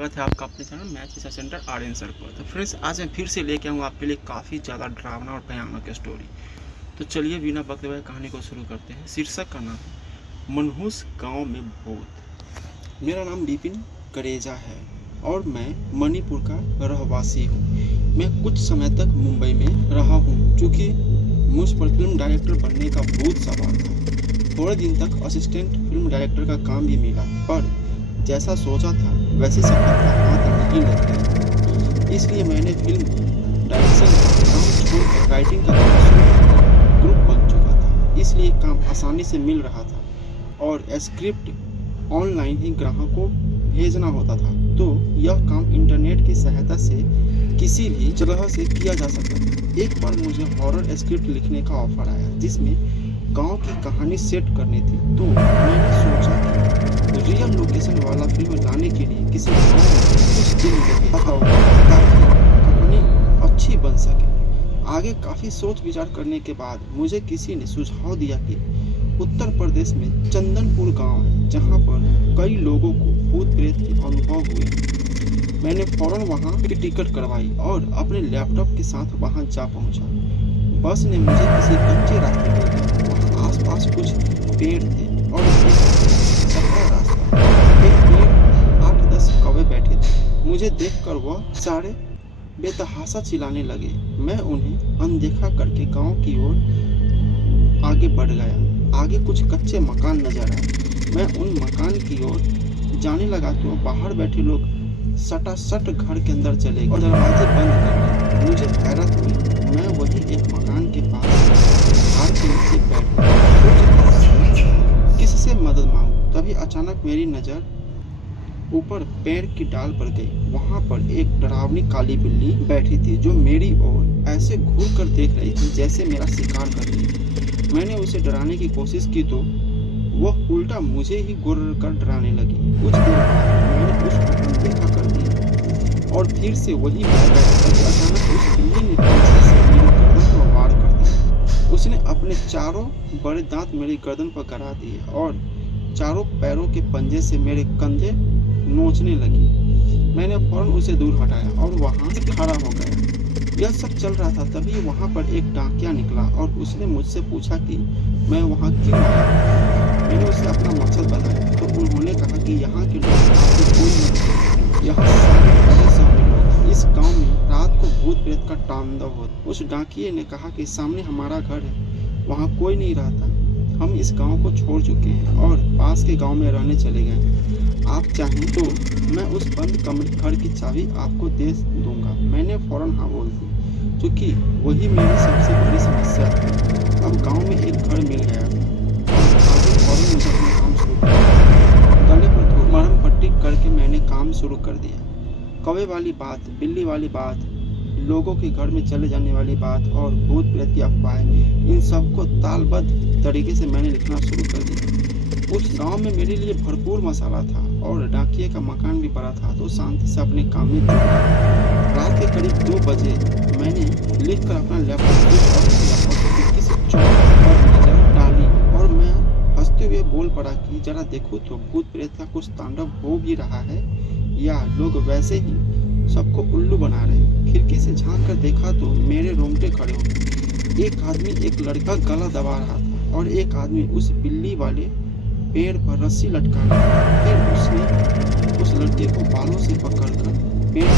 स्वागत है आपका अपने channel match research centre Aryan sir पर। तो फ्रेंड्स, आज मैं फिर से लेके आऊँ आपके लिए काफ़ी ज़्यादा डरावना और भयानक स्टोरी। तो चलिए बिना वक्त हुए कहानी को शुरू करते हैं। शीर्षक का नाम है मनहूस गांव में भूत। मेरा नाम विपिन करेजा है और मैं मणिपुर का रहवासी हूँ। मैं कुछ समय तक मुंबई में रहा हूँ क्योंकि मुझ पर फिल्म डायरेक्टर बनने का भूत सवार था। थोड़े दिन तक असिस्टेंट फिल्म डायरेक्टर का काम भी मिला, पर जैसा सोचा था वैसे सफलता हाथ नहीं लग रही। इसलिए मैंने फिल्म डायरेक्शन का काम छोड़कर राइटिंग का काम शुरू किया। ग्रुप बन चुका था, इसलिए काम आसानी से मिल रहा था और स्क्रिप्ट ऑनलाइन ही ग्राहकों को भेजना होता था, तो यह काम इंटरनेट की सहायता से किसी भी तरह से किया जा सकता था। एक बार मुझे हॉरर स्क्रिप्ट लिखने का ऑफर आया जिसमें गांव की कहानी सेट करनी थी। तो मैंने सोचा कि रियल लोकेशन वाला फिल्म लाने के लिए किसी गांव में कुछ दिन रहे ताकि कहानी अच्छी बन सके। आगे काफ़ी सोच विचार करने के बाद मुझे किसी ने सुझाव दिया कि उत्तर प्रदेश में चंदनपुर गांव है जहां पर कई लोगों को भूत प्रेत के अनुभव हुए। मैंने फौरन वहां की टिकट करवाई और अपने लैपटॉप के साथ वहां जा पहुंचा। बस ने मुझे किसी कच्चे रास्ते पर दिया। वहाँ आसपास कुछ पेड़ थे और एक सकरा रास्ता। एक पेड़ 8-10 कौवे बैठे थे। मुझे देखकर वह सारे बेतहाशा चिल्लाने लगे। मैं उन्हें अनदेखा करके गांव की ओर आगे बढ़ गया। आगे कुछ कच्चे मकान नजर आए। मैं उन मकान की ओर जाने लगा तो बाहर बैठे लोग सटासट घर के अंदर चले गए और दरवाजे बंद कर दिए। मुझे हैरत हुई। मैं वही एक मकान के पास झाड़ के नीचे बैठ गया, किससे मदद मांगूं। तभी अचानक मेरी नज़र ऊपर पेड़ की डाल पर गई। वहां पर एक डरावनी काली बिल्ली बैठी थी जो मेरी ओर ऐसे घूर कर देख रही थी जैसे मेरा शिकार कर रही। मैंने उसे डराने की कोशिश की तो वह उल्टा मुझे ही घूर कर डराने लगी। कुछ देर बाद मैंने उसको अनदेखा कर दिया और फिर से वही बैठ गया। अचानक उस बिल्ली ने पीछे से मेरी गर्दन पर वार कर दिया। उसने अपने चारों बड़े दांत मेरी गर्दन पर गड़ा दिए और चारों पैरों के पंजे से मेरे कंधे नोचने लगी। मैंने फौरन उसे दूर हटाया और वहां से खड़ा हो गया। यह सब चल रहा था तभी वहां पर एक डाकिया निकला और उसने मुझसे पूछा कि मैं वहां क्यों आया। मैंने उसे अपना मकसद बताया तो उन्होंने कहा कि यहाँ के लोग आपको कोई मदद नहीं, यहाँ सारे बड़े शहर लोग। इस गांव में रात को भूत प्रेत का तांडव होता। उस डाकिये ने कहा कि सामने हमारा घर है, वहाँ कोई नहीं रहता। हम इस गांव को छोड़ चुके हैं और पास के गांव में रहने चले गए। आप चाहें तो मैं उस बंद कमरे घर की चाबी आपको दे दूंगा। मैंने फौरन हाँ बोल दी क्योंकि वही मेरी सबसे बड़ी समस्या थी। अब गांव में एक घर मिल गया और आगे फौरन मुझे अपना काम शुरू किया। गले पर मरहम पट्टी करके मैंने काम शुरू कर दिया। कौवे वाली बात, बिल्ली वाली बात, लोगों के घर में चले जाने वाली बात और भूत प्रेत की अफवाहें, इन सबको तालबद्ध तरीके से मैंने लिखना शुरू कर दिया। उस गांव में मेरे लिए भरपूर मसाला था और डाकिये का मकान भी बड़ा था, तो शांति से अपने काम में जुट गया। रात के करीब 2 बजे मैंने लिखकर अपना लैपटॉप स्विच ऑफ किया और खिड़की से चौक पर नजर डाली और मैं हंसते हुए बोल पड़ा कि जरा देखो तो भूत प्रेत का कुछ तांडव हो भी रहा है या लोग वैसे ही सबको उल्लू बना रहे। खिड़की से झांक कर देखा तो मेरे रोंगटे खड़े हो गए। एक आदमी एक लड़का गला दबा रहा था और एक आदमी उस बिल्ली वाले पेड़ पर रस्सी लटका रहा था। फिर उसने उस लड़के को बालों से पकड़कर पेड़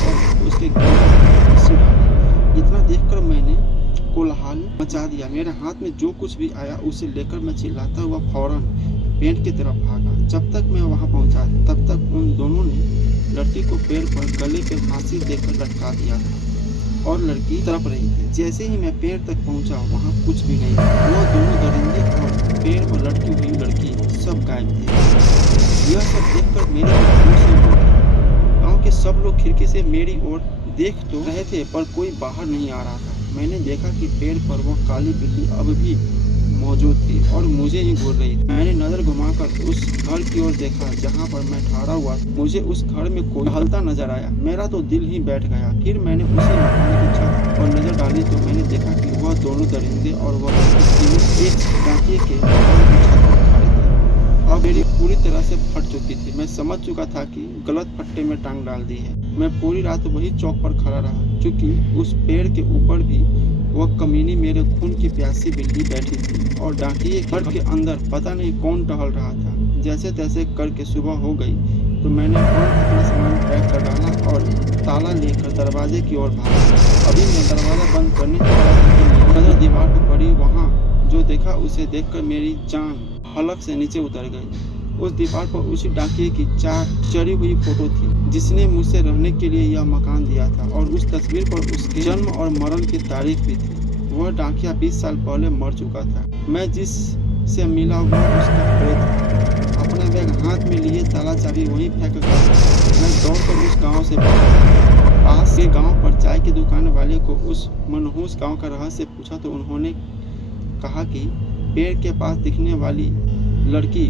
और उसके गले में रस्सी डाली। इतना देखकर मैंने कोलाहल मचा दिया। मेरे हाथ में जो कुछ भी आया उसे लेकर मैं चिल्लाता हुआ फौरन पेड़ की तरफ भागा। जब तक मैं वहां पहुंचा तब तक उन दोनों ने लड़की को पेड़ पर गले पे फांसी देकर लटका दिया था और लड़की तड़प रही थी। जैसे ही मैं पेड़ तक पहुंचा वहां कुछ भी नहीं था। वह दोनों दरिंदे और पेड़ पर लटकी हुई लड़की सब गायब थे। यह सब देखकर मेरे होश उड़ गए। गाँव के सब लोग खिड़की से मेरी ओर देख तो रहे थे पर कोई बाहर नहीं आ रहा था। मैंने देखा कि पेड़ पर वह काली बिल्ली अब भी मौजूद थी और मुझे ही घूर रही थी। मैंने नजर घुमाकर उस घर की ओर देखा जहां पर मैं ठहरा हुआ। मुझे उस घर में कोई हलता नजर आया। मेरा तो दिल ही बैठ गया। फिर मैंने उसी मकान की छत पर नजर डाली तो मैंने देखा कि वह दोनों दरिंदे और वह तीनों एक डाकिये के छत पर खड़े थे। अब मेरी पूरी तरह से फट चुकी थी। मैं समझ चुका था कि गलत फट्टे में टांग डाल दी है। मैं पूरी रात वही चौक पर खड़ा रहा, क्योंकि उस पेड़ के ऊपर भी वह कमीनी मेरे खून की प्यासी बिल्ली बैठी थी और डाकिये घर के अंदर पता नहीं कौन टहल रहा था। जैसे तैसे करके सुबह हो गई तो मैंने फौरन अपना सामान पैक कर डाला और ताला लेकर दरवाजे की ओर भागा। अभी मैं दरवाजा बंद करने जा रहा था कि मेरी नजर दीवार पर पड़ी। वहाँ जो देखा उसे देखकर मेरी जान हलक से नीचे उतर गई। उस दीवार पर उसी डाकिये की चढ़ी हुई फोटो थी जिसने मुझसे रहने के लिए यह मकान दिया था, और उस तस्वीर पर उसके जन्म और मरण की तारीख भी थी। वह डाकिया 20 साल पहले मर चुका था। मैं जिससे मिला हुआ उसका प्रेत था। अपना बैग हाथ में लिए ताला चाबी वहीं फेंक कर मैं दौड़कर उस गांव से भागा। पास के गांव पर चाय की दुकान वाले को उस मनहूस गांव का रहस्य पूछा तो उन्होंने कहा कि पेड़ के पास दिखने वाली लड़की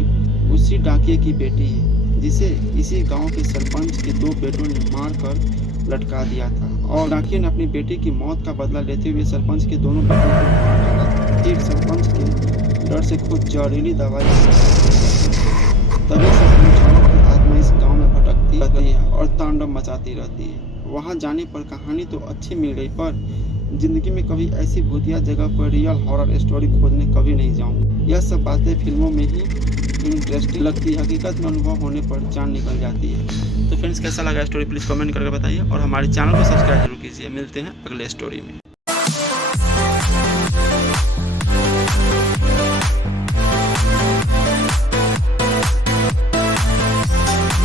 उसी डाकिये की बेटी है, जिसे इसी गांव के सरपंच के 2 बेटों ने मार कर लटका दिया था, और डाकिये ने अपनी बेटी की मौत का बदला लेते हुए सरपंच के दोनों बेटों को मार डाला था। फिर सरपंच के डर से खुद जहरीली दवाई तभी से पूछाणों की आत्मा इस गांव में भटकती रहती है और तांडव मचाती रहती है। वहां जाने पर कहानी तो अच्छी मिल गई, पर जिंदगी में कभी ऐसी भूतिया जगह पर रियल हॉरर स्टोरी खोजने कभी नहीं जाऊंगा। यह सब बातें फिल्मों में ही इंटरेस्टिंग लगती है, हकीकत में अनुभव होने पर जान निकल जाती है। तो फ्रेंड्स, कैसा लगा स्टोरी प्लीज़ कमेंट करके बताइए और हमारे चैनल को सब्सक्राइब जरूर कीजिए। मिलते हैं अगले स्टोरी में।